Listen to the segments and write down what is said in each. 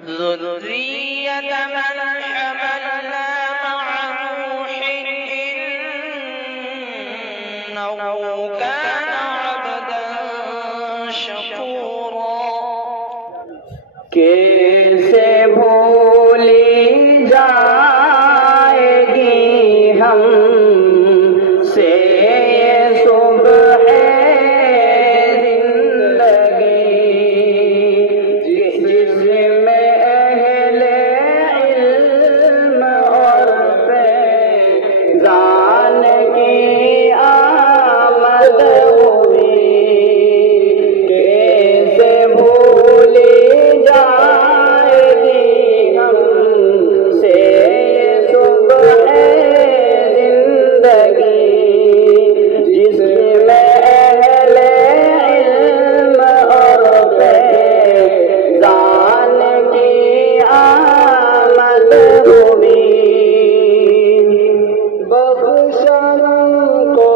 ذرية من حملنا مع نوح إنه كان عبدا شكورا کیسے بھولی جائے گی ہم سے یہ صبح زندگی جس میں اہل علم اور فیضان کی آمد ہوئی کیسے بھولی جائے گی ہم سے یہ صبح زندگی جس میں اہل علم اور فیضان کی آمد ہوئی بخشن کو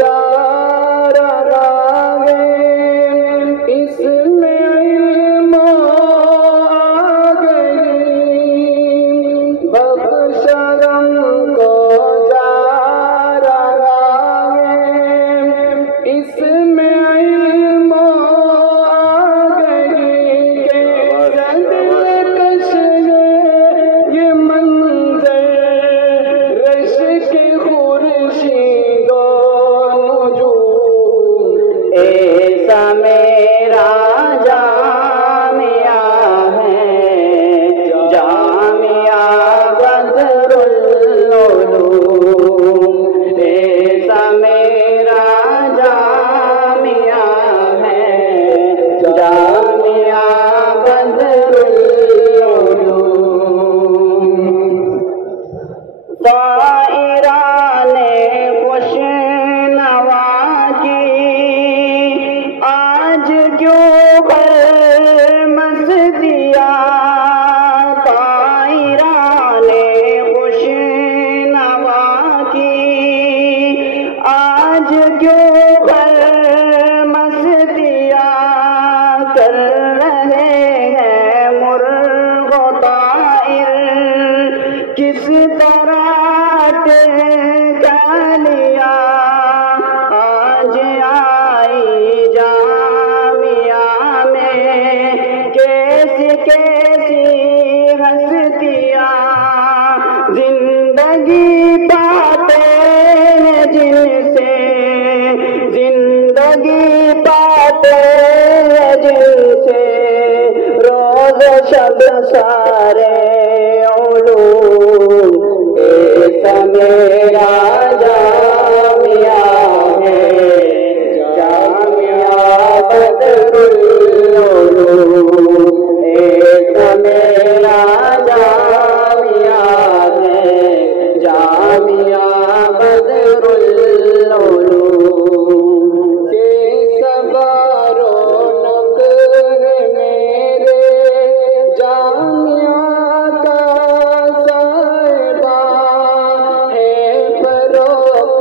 جا رہا ہے اس میں علم آ گئی بخشن کو جا رہا ہے اس میں علم آ گئی کہ دلکش ہے یہ منظر رش کے خورشید و نجوم ایسا میرا جامعہ ہے جامعہ بدر العلوم ایسا میرا جامعہ ہے جامعہ بدر العلوم طائران خوش نوا کی آج کیوں مس دیا طائران خوش نوا کی آج کیوں مس دیا کر رہے ہیں مرغ و طائر کس طرح لیا آج آئی جامعہ میں کیسی کیسی ہستیاں زندگی پاتے ہیں جن سے زندگی پاتے ہیں جن سے روز و شب سارے علوم ایسا میرا جامعہ ہے جامعہ بدر العلوم ایسا میرا جامعہ ہے جامعہ بدر العلوم کیسا رونق ہے میرے جامعہ کا صاحبہ ہے فروغ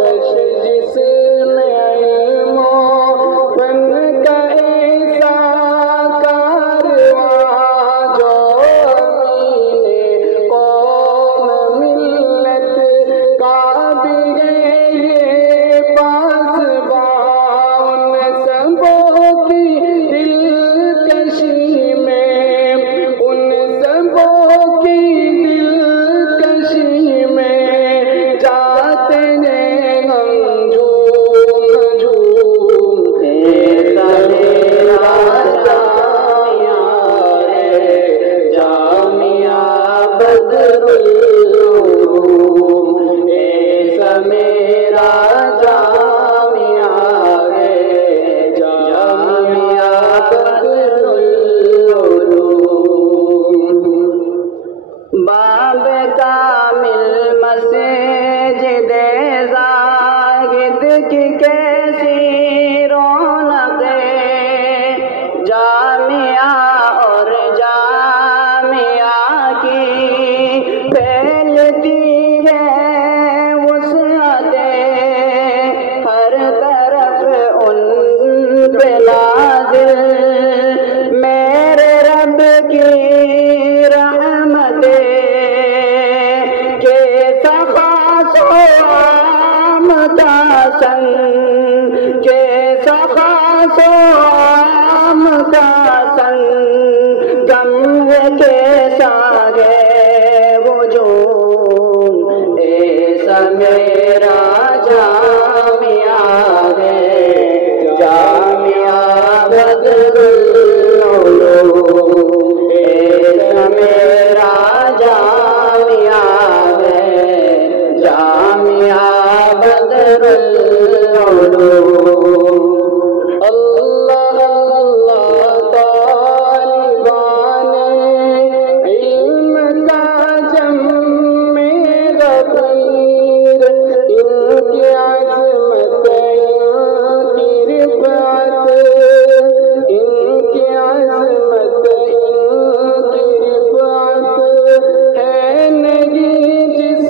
سنگ جیسا خاص و عام کا سنگ گم ہے کیسا ہے وجود ایسا میرا جامعہ ہے جامعہ بدر العلوم ایسا میرا جامعہ ہے جامعہ بدر العلوم اللہ اللہ طالبان علم کا جم میں غفیر ان کی عظمت ان کی رفعت ان کی عظمت ان کی رفعت ہے نہیں جس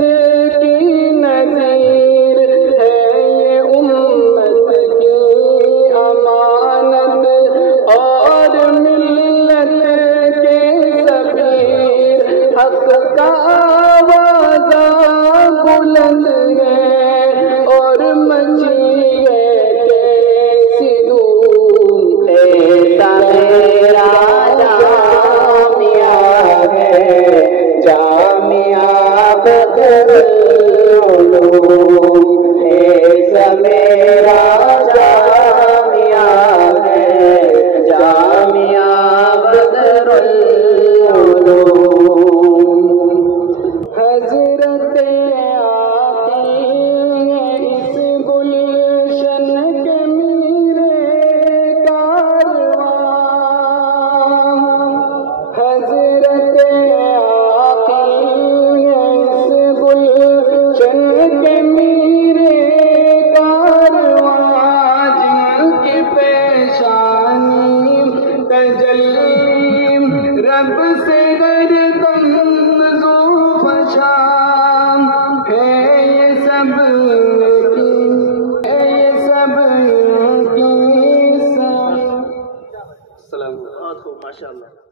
کی نظیر ہے یہ امت کی امانت اور ملت کے سفیر حق کا آواز بلند ہے اور مچی ہے کیسی دھوم ایسا میرا جامعہ ہے جامعہ بدر العلوم ایسا میرا جامعہ ہے جامعہ بدر العلوم حضرت آقی اس گلشن کے میرے کارواں حضرت آقی اس گلشن کے میرے کارواں جن کی پیشانی تجلی رب سے گردن ذو فشان ہے یہ سب کی ہے یہ سب کی السلام علیکم ماشاء اللہ